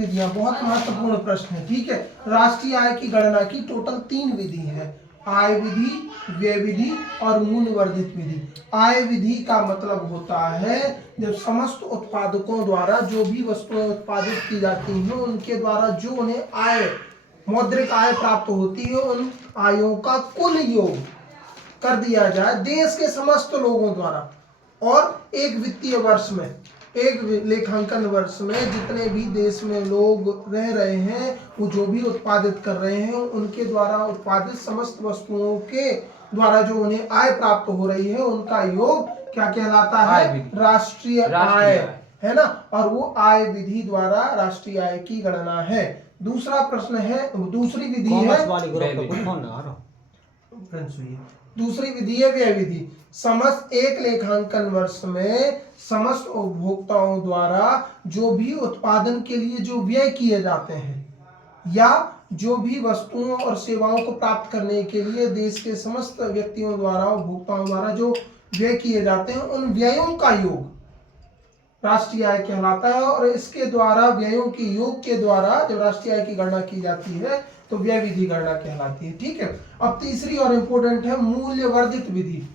विधियां बहुत महत्वपूर्ण प्रश्न है। ठीक है, राष्ट्रीय आय की गणना की टोटल 3 विधि है, आय विधि, व्यय विधि और मूल्य वर्धित विधि। आय विधि का मतलब होता है जब समस्त उत्पादकों द्वारा जो भी वस्तुएं उत्पादित की जाती हैं उनके द्वारा जो उन्हें आय, मौद्रिक आय प्राप्त होती है, उन आयों का कुल योग कर दिया जाए देश के समस्त लोगों द्वारा, और एक वित्तीय वर्ष में, एक लेखांकन वर्ष में जितने भी देश में लोग रह रहे हैं वो जो भी उत्पादित कर रहे हैं उनके द्वारा उत्पादित समस्त वस्तुओं के द्वारा जो उन्हें आय प्राप्त हो रही है उनका योग क्या कहलाता है? राष्ट्रीय आय, है ना। और वो आय विधि द्वारा राष्ट्रीय आय की गणना है। दूसरा प्रश्न है, दूसरी विधि है, दूसरी विधि है व्यय विधि। समस्त एक लेखांकन वर्ष में समस्त उपभोक्ताओं द्वारा जो भी उत्पादन के लिए जो व्यय किए जाते हैं या जो भी वस्तुओं और सेवाओं को प्राप्त करने के लिए देश के समस्त व्यक्तियों द्वारा, उपभोक्ताओं द्वारा जो व्यय किए जाते हैं उन व्ययों का योग राष्ट्रीय आय कहलाता है। और इसके द्वारा व्ययों के योग के द्वारा जब राष्ट्रीय आय की गणना की जाती है तो व्यय विधि गणना कहलाती है। ठीक है, अब तीसरी और इंपॉर्टेंट है मूल्य वर्धित विधि।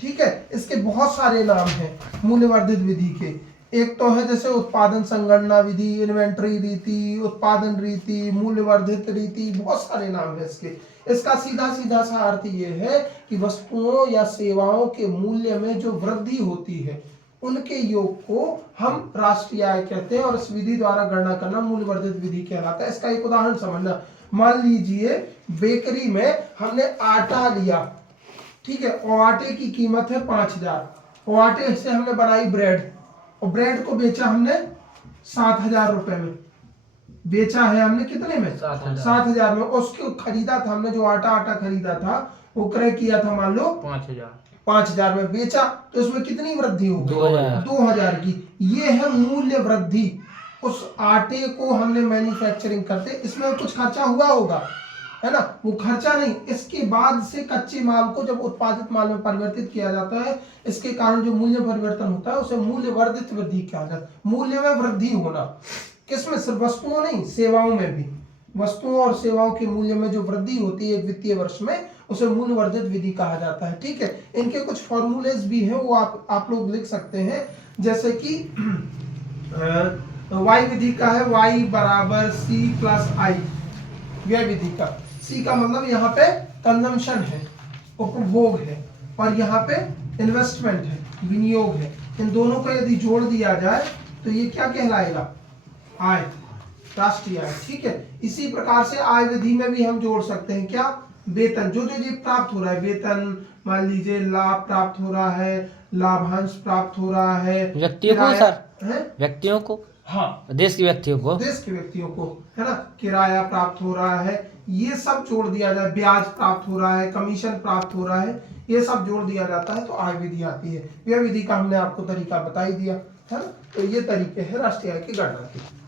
ठीक है, इसके बहुत सारे नाम हैं मूल्य वर्धित विधि के। एक तो है जैसे उत्पादन संगणना विधि, इन्वेंटरी रीति, उत्पादन रीति, मूल्य वर्धित रीति, बहुत सारे नाम है इसके। इसका सीधा सीधा सा अर्थ ये है कि वस्तुओं या सेवाओं के मूल्य में जो वृद्धि होती है उनके योग को हम राष्ट्रीय आय कहते हैं और इस विधि द्वारा गणना करना मूल्य वर्धित विधि कहलाता है। इसका एक उदाहरण समझना, मान लीजिए बेकरी में हमने आटा लिया, ठीक है, और आटे की कीमत है 5000 और आटे से हमने बनाई ब्रेड और ब्रेड को बेचा हमने 7000 रुपए में, बेचा है हमने कितने में? 7000 में। उसको खरीदा था हमने, जो आटा खरीदा था वो क्रय किया था मान लो 5000 में, बेचा तो इसमें कितनी वृद्धि हो गई? 2000 की। ये है मूल्य वृद्धि। उस आटे को हमने मैन्युफैक्चरिंग करते, इसमें कुछ खर्चा हुआ होगा, है ना, वो खर्चा नहीं, इसके बाद से कच्चे माल को जब उत्पादित माल में परिवर्तित किया जाता है इसके कारण जो मूल्य परिवर्तन होता है उसे मूल्य वर्धित वृद्धि कहा जाता है। मूल्य में वृद्धि होना किसमें? सिर्फ वस्तुओं नहीं, सेवाओं में भी। वस्तुओं और सेवाओं के मूल्य में जो वृद्धि होती है एक वित्तीय वर्ष में उसे मूल्य वर्धित विधि कहा जाता है। ठीक है, इनके कुछ फॉर्मूलेज भी हैं वो आप लोग लिख सकते हैं, जैसे कि वाई विधि का है y बराबर c प्लस आई, व्यय विधि का। c का मतलब यहाँ पे कंजम्पशन है, उपभोग है, और यहाँ पे इन्वेस्टमेंट है, विनियोग है। इन दोनों का यदि जोड़ दिया जाए तो ये क्या कहलाएगा? आय, राष्ट्रीय आय। ठीक है, इसी प्रकार से आय विधि में भी हम जोड़ सकते हैं क्या? वेतन, जो जो प्राप्त हो रहा है, वेतन मान लीजिए, लाभ प्राप्त हो रहा है, लाभांश प्राप्त हो रहा है, व्यक्तियों को सर, व्यक्तियों को, हाँ, देश के व्यक्तियों को, देश के व्यक्तियों को, है ना, किराया प्राप्त हो रहा है, ये सब जोड़ दिया जाए, ब्याज प्राप्त हो रहा है, कमीशन प्राप्त हो रहा है, ये सब जोड़ दिया जाता है तो आय विधि आती है। व्यय विधि का हमने आपको तरीका बता ही दिया, है ना। तो ये तरीके हैं राष्ट्रीय आय की गणना के।